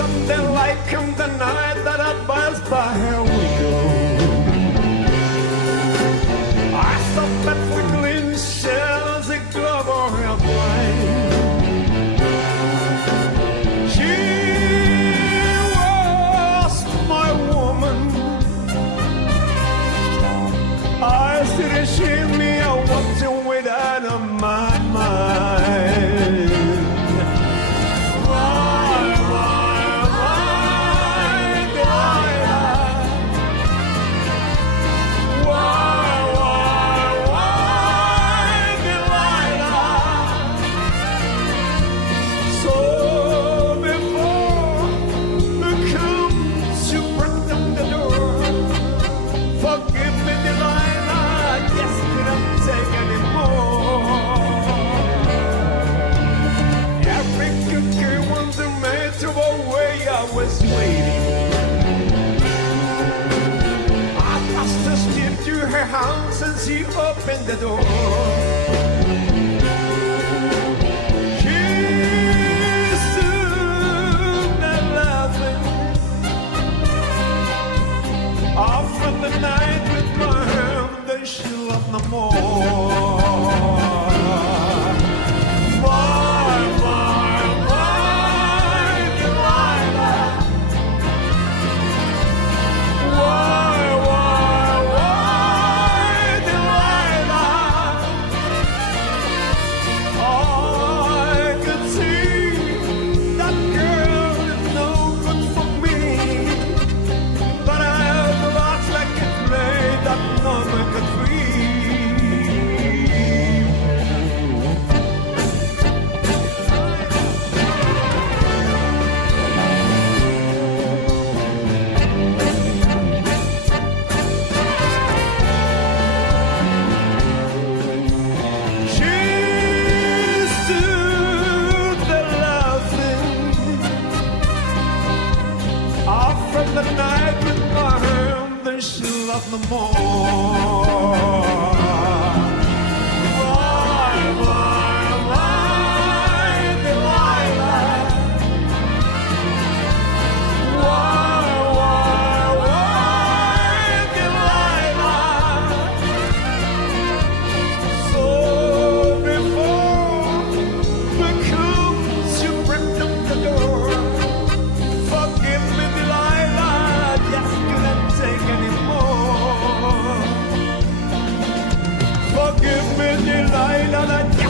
something like him the night that I passed by her window. I saw that twinkling shells a glove on her blind. She was my woman. I said she me, I walked away out of my mind. Was waiting. I passed a step to her house and she opened the door. She stood there laughing. Off from the night with my hand, then she loved no more. From the night with my hand, then she loved no more. Delilah,